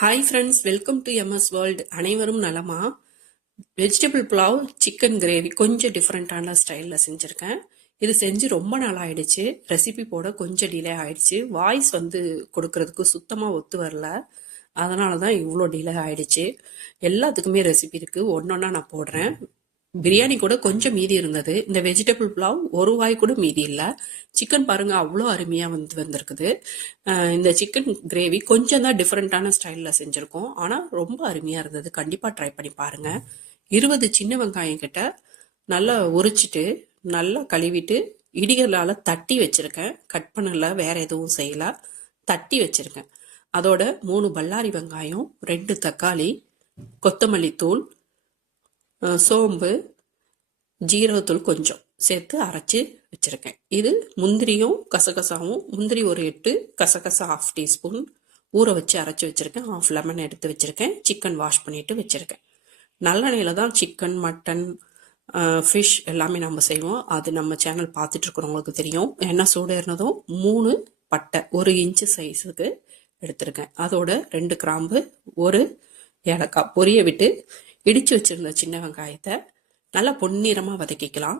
Hi friends, welcome to MS world. அனைவரும் நலமா? Vegetable pulao chicken gravy கொஞ்சம் டிஃப்ரெண்ட்டான ஸ்டைலில் செஞ்சுருக்கேன். இது செஞ்சு ரொம்ப நாள் ஆயிடுச்சு. ரெசிபி போட கொஞ்சம் டிலே ஆயிடுச்சு. வாய்ஸ் கொடுக்கறதுக்கு சுத்தமாக ஒத்து வரல. அதனால தான் இவ்வளோ டிலே ஆயிடுச்சு. எல்லாத்துக்குமே ரெசிபி இருக்குது, ஒன்றொன்னா நான் போடுறேன். பிரியாணி கூட கொஞ்சம் மீதி இருந்தது. இந்த வெஜிடபிள் புலாவ் ஒரு வாய் கூட மீதி இல்லை. சிக்கன் பாருங்க, அவ்வளோ அருமையாக வந்திருக்குது. இந்த சிக்கன் கிரேவி கொஞ்சம் தான் டிஃப்ரெண்ட்டான ஸ்டைலில் செஞ்சுருக்கோம். ஆனால் ரொம்ப அருமையாக இருந்தது. கண்டிப்பாக ட்ரை பண்ணி பாருங்கள். 20 சின்ன வெங்காயம் கிட்ட நல்லா உரிச்சிட்டு நல்லா கழுவிட்டு இடிகளால் தட்டி வச்சுருக்கேன். கட் பண்ணல, வேற எதுவும் செய்யல, தட்டி வச்சுருக்கேன். அதோட 3 பல்லாரி வெங்காயம், 2 தக்காளி, கொத்தமல்லி தூள், சோம்பு, ஜீரகத்தூள் கொஞ்சம் சேர்த்து அரைச்சி வச்சுருக்கேன். இது முந்திரியும் கசகசாவும், முந்திரி ஒரு 8, கசகசா 1/2 டீஸ்பூன் ஊற வச்சு அரைச்சி வச்சுருக்கேன். 1/2 லெமன் எடுத்து வச்சுருக்கேன். சிக்கன் வாஷ் பண்ணிவிட்டு வச்சுருக்கேன். நல்லெண்ணெயில் தான் சிக்கன், மட்டன், ஃபிஷ் எல்லாமே நம்ம செய்வோம். அது நம்ம சேனல் பார்த்துட்டு இருக்கிறவங்களுக்கு தெரியும். எண்ணெய் சூடு இருந்ததும் 3 பட்டை 1 இன்ச்சு சைஸுக்கு எடுத்திருக்கேன். அதோட 2 கிராம்பு, 1 ஏலக்காய் பொரிய விட்டு இடித்து வச்சுருந்த சின்ன வெங்காயத்தை நல்லா பொன்னிறமாக வதக்கிக்கலாம்.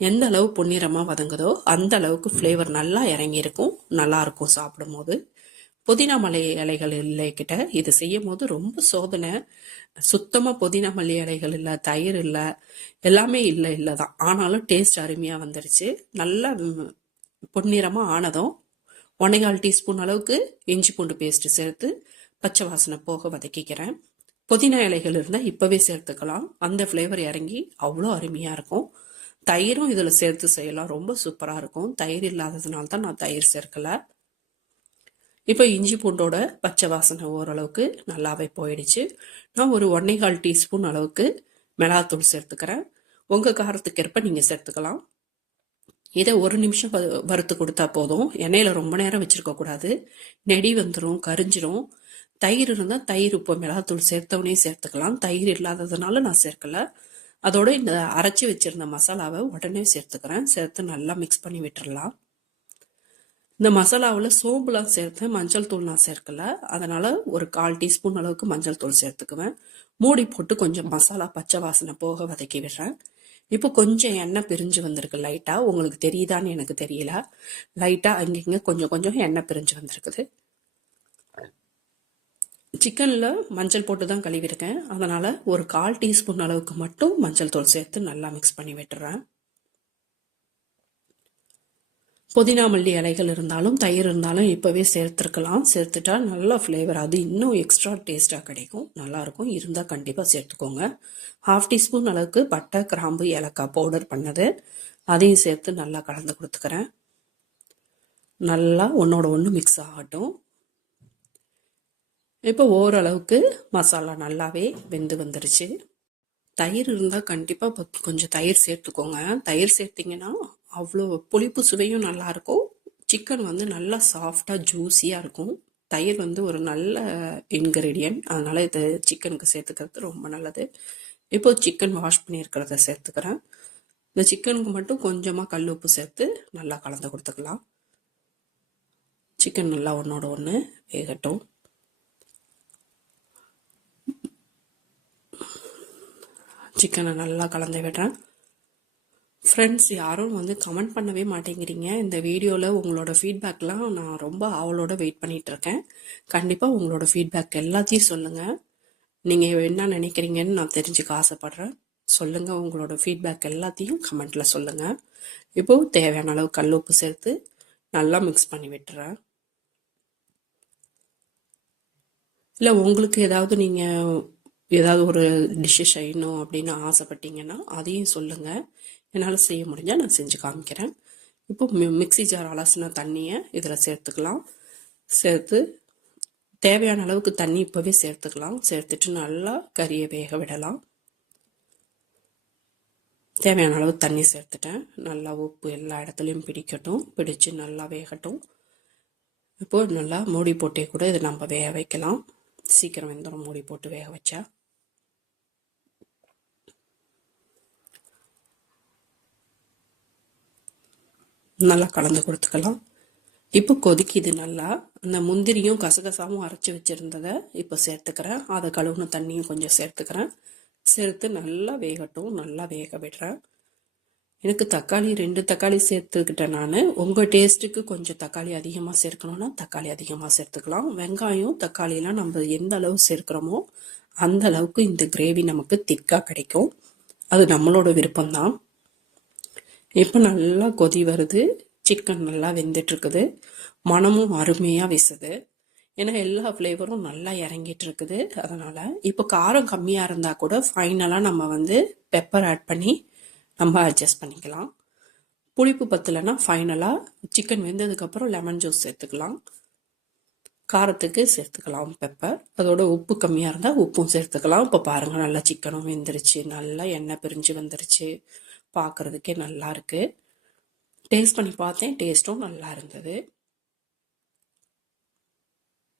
எந்த அளவு பொன்னிறமாக வதங்குதோ அந்த அளவுக்கு ஃப்ளேவர் நல்லா இறங்கியிருக்கும், நல்லாயிருக்கும் சாப்பிடும் போது. புதினா மல்லி இலைகள் இல்லைக்கிட்ட இது செய்யும் போது ரொம்ப சோதனை. சுத்தமாக புதினா மல்லி இலைகள் இல்லை, தயிர் இல்லை, எல்லாமே இல்லை தான். ஆனாலும் டேஸ்ட் அருமையாக வந்துருச்சு. நல்லா பொன்னிறமாக ஆனதும் 1/4 டீஸ்பூன் அளவுக்கு இஞ்சி பூண்டு பேஸ்ட்டு சேர்த்து பச்சை வாசனை போக வதக்கிக்கிறேன். புதினா இலைகள் இருந்தால் இப்போவே சேர்த்துக்கலாம். அந்த ஃப்ளேவர் இறங்கி அவ்வளோ அருமையாக இருக்கும். தயிரும் இதில் சேர்த்து செய்யலாம், ரொம்ப சூப்பராக இருக்கும். தயிர் இல்லாததுனால தான் நான் தயிர் சேர்க்கலை. இப்போ இஞ்சி பூண்டோட பச்சை வாசனை ஓரளவுக்கு நல்லாவே போயிடுச்சு. நான் ஒரு 1/4 டீஸ்பூன் அளவுக்கு மிளகாத்தூள் சேர்த்துக்கிறேன். உங்கள் காரத்துக்கு ஏற்ப நீங்கள் சேர்த்துக்கலாம். இதை 1 நிமிஷம் வறுத்து கொடுத்தா போதும். எண்ணெயில் ரொம்ப நேரம் வச்சுருக்கக்கூடாது, நெடி வந்துடும், கரிஞ்சிரும். தயிர் இருந்தால் தயிர் இப்போ மிளகாத்தூள் சேர்த்தவனே சேர்த்துக்கலாம். தயிர் இல்லாததுனால நான் சேர்க்கலை. அதோட இந்த அரைச்சி வச்சிருந்த மசாலாவை உடனே சேர்த்துக்கிறேன். சேர்த்து நல்லா மிக்ஸ் பண்ணி விட்டுடலாம். இந்த மசாலாவில் சோம்புலாம் சேர்த்தேன், மஞ்சள் தூள் நான் சேர்க்கலை. அதனால் ஒரு 1/4 டீஸ்பூன் அளவுக்கு மஞ்சள் தூள் சேர்த்துக்குவேன். மூடி போட்டு கொஞ்சம் மசாலா பச்சை வாசனை போக வதக்கி விடுறேன். இப்போ கொஞ்சம் எண்ணெய் பிரிஞ்சு வந்திருக்கு லைட்டாக. உங்களுக்கு தெரியுதான்னு எனக்கு தெரியல. லைட்டாக அங்கங்கே கொஞ்சம் கொஞ்சம் எண்ணெய் பிரிஞ்சு வந்திருக்குது. சிக்கனில் மஞ்சள் போட்டு தான் கழுவிருக்கேன். அதனால் ஒரு 1/4 டீஸ்பூன் அளவுக்கு மட்டும் மஞ்சள் தூள் சேர்த்து நல்லா மிக்ஸ் பண்ணி விட்டுறேன். புதினா மல்லி இலைகள் இருந்தாலும் தயிர் இருந்தாலும் இப்போவே சேர்த்துருக்கலாம். சேர்த்துட்டா நல்லா ஃப்ளேவர், அது இன்னும் எக்ஸ்ட்ரா டேஸ்ட்டாக கிடைக்கும், நல்லாயிருக்கும். இருந்தால் கண்டிப்பாக சேர்த்துக்கோங்க. 1/2 டீஸ்பூன் அளவுக்கு பட்டை, கிராம்பு, ஏலக்காய் பவுடர் பண்ணது அதையும் சேர்த்து நல்லா கலந்து கொடுத்துக்கிறேன். நல்லா ஒன்றோட ஒன்று மிக்ஸ் ஆகட்டும். இப்போ ஓரளவுக்கு மசாலா நல்லாவே வெந்து வந்துருச்சு. தயிர் இருந்தால் கண்டிப்பாக கொஞ்சம் தயிர் சேர்த்துக்கோங்க. தயிர் சேர்த்திங்கன்னா அவ்வளோ புளிப்பு சுவையும் நல்லாயிருக்கும். சிக்கன் நல்லா சாஃப்டாக ஜூஸியாக இருக்கும். தயிர் ஒரு நல்ல இன்க்ரீடியன்ட், அதனால் இது சிக்கனுக்கு சேர்த்துக்கிறது ரொம்ப நல்லது. இப்போ சிக்கன் வாஷ் பண்ணியிருக்கிறத சேர்த்துக்கிறேன். இந்த சிக்கனுக்கு மட்டும் கொஞ்சமாக கல் உப்பு சேர்த்து நல்லா கலந்து கொடுத்துக்கலாம். சிக்கன் நல்லா ஒன்றோட ஒன்று வேகட்டும். சிக்கனை நல்லா கலந்து விடுறேன். ஃப்ரெண்ட்ஸ், யாரும் கமெண்ட் பண்ணவே மாட்டேங்கிறீங்க. இந்த வீடியோவில் உங்களோட ஃபீட்பேக்லாம் நான் ரொம்ப ஆவலோட வெயிட் பண்ணிகிட்ருக்கேன். கண்டிப்பாக உங்களோட ஃபீட்பேக் எல்லாத்தையும் சொல்லுங்கள். நீங்கள் என்ன நினைக்கிறீங்கன்னு நான் தெரிஞ்சுக்க ஆசைப்பட்றேன். சொல்லுங்கள், உங்களோட ஃபீட்பேக் எல்லாத்தையும் கமெண்ட்டில் சொல்லுங்கள். இப்போது தேவையான அளவு கல் உப்பு சேர்த்து நல்லா மிக்ஸ் பண்ணி விட்டுறேன். இல்லை உங்களுக்கு ஏதாவது ஒரு டிஷ்ஷு செய்யணும் அப்படின்னு ஆசைப்பட்டீங்கன்னா அதையும் சொல்லுங்கள். என்னால் செய்ய முடிஞ்சால் நான் செஞ்சு காமிக்கிறேன். இப்போ மிக்ஸி ஜார் அலசின தண்ணியை இதில் சேர்த்துக்கலாம். சேர்த்து தேவையான அளவுக்கு தண்ணி இப்போவே சேர்த்துக்கலாம். சேர்த்துட்டு நல்லா கறியை வேக விடலாம். தேவையான அளவு தண்ணி சேர்த்துட்டேன். நல்லா உப்பு எல்லா இடத்துலையும் பிடிக்கட்டும், பிடிச்சு நல்லா வேகட்டும். இப்போது நல்லா மூடி போட்டே கூட இதை நம்ம வேக வைக்கலாம். சீக்கிரம் வெந்தரம் மூடி போட்டு வேக வச்சா. நல்லா கலந்து கொடுத்துக்கலாம். இப்போ கொதிக்குது நல்லா. அந்த முந்திரியும் கசகசாவும் அரைச்சி வச்சிருந்ததை இப்போ சேர்த்துக்கிறேன். அதை கழுவுன தண்ணியும் கொஞ்சம் சேர்த்துக்கிறேன். சேர்த்து நல்லா வேகட்டும். நல்லா வேக விடுறேன். எனக்கு தக்காளி 2 தக்காளி சேர்த்துக்கிட்டேன் நான். உங்கள் டேஸ்ட்டுக்கு கொஞ்சம் தக்காளி அதிகமாக சேர்க்கணுன்னா தக்காளி அதிகமாக சேர்த்துக்கலாம். வெங்காயம் தக்காளிலாம் நம்ம எந்த அளவு சேர்க்குறோமோ அந்த அளவுக்கு இந்த கிரேவி நமக்கு திக்காக கிடைக்கும். அது நம்மளோட விருப்பம்தான். இப்போ நல்லா கொதி வருது. சிக்கன் நல்லா வெந்துட்டு இருக்குது. மனமும் அருமையாக வீசுது. ஏன்னா எல்லா ஃப்ளேவரும் நல்லா இறங்கிட்டு இருக்குது. அதனால் இப்போ காரம் கம்மியாக இருந்தால் கூட ஃபைனலாக நம்ம வந்து பெப்பர் ஆட் பண்ணி நம்ம அட்ஜஸ்ட் பண்ணிக்கலாம். புளிப்பு பத்தலைன்னா ஃபைனலாக சிக்கன் வெந்ததுக்கப்புறம் லெமன் ஜூஸ் சேர்த்துக்கலாம். காரத்துக்கு சேர்த்துக்கலாம் பெப்பர். அதோட உப்பு கம்மியாக இருந்தால் உப்பும் சேர்த்துக்கலாம். இப்போ பாருங்கள் நல்லா சிக்கனும் வெந்துருச்சு. நல்லா எண்ணெய் பிரிஞ்சு வந்துருச்சு. பார்க்குறதுக்கே நல்லா இருக்குது. டேஸ்ட் பண்ணி பார்த்தேன். டேஸ்ட்டும் நல்லா இருந்தது.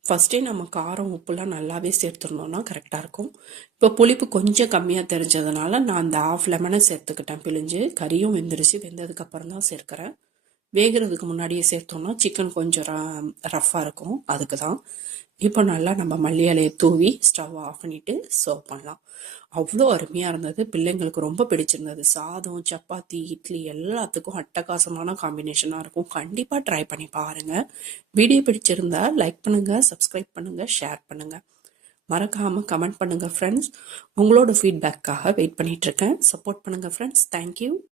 ஃபஸ்ட்டே நம்ம காரம் உப்புலாம் நல்லாவே சேர்த்துருந்தோம்னா கரெக்டாக இருக்கும். இப்போ புளிப்பு கொஞ்சம் கம்மியாக தெரிஞ்சதுனால நான் அந்த 1/2 லெமனை சேர்த்துக்கிட்டேன் பிழிஞ்சு. கறியும் வெந்துருச்சு. வெந்ததுக்கப்புறம் தான் சேர்க்குறேன். வேகிறதுக்கு முன்னாடியே சேர்த்தோம்னா சிக்கன் கொஞ்சம் ரஃப்பாக இருக்கும். அதுக்கு தான். இப்போ நல்லா நம்ம மல்லி இலையை தூவி ஸ்டவ் ஆஃப் பண்ணிவிட்டு சர்வ் பண்ணலாம். அவ்வளோ அருமையாக இருந்தது. பிள்ளைங்களுக்கு ரொம்ப பிடிச்சிருந்தது. சாதம், சப்பாத்தி, இட்லி எல்லாத்துக்கும் அட்டகாசமான காம்பினேஷனாக இருக்கும். கண்டிப்பாக ட்ரை பண்ணி பாருங்கள். வீடியோ பிடிச்சிருந்தா லைக் பண்ணுங்கள், சப்ஸ்கிரைப் பண்ணுங்கள், ஷேர் பண்ணுங்கள். மறக்காமல் கமெண்ட் பண்ணுங்கள் ஃப்ரெண்ட்ஸ். உங்களோட ஃபீட்பேக்காக வெயிட் பண்ணிகிட்ருக்கேன். சப்போர்ட் பண்ணுங்கள் ஃப்ரெண்ட்ஸ். தேங்க்யூ.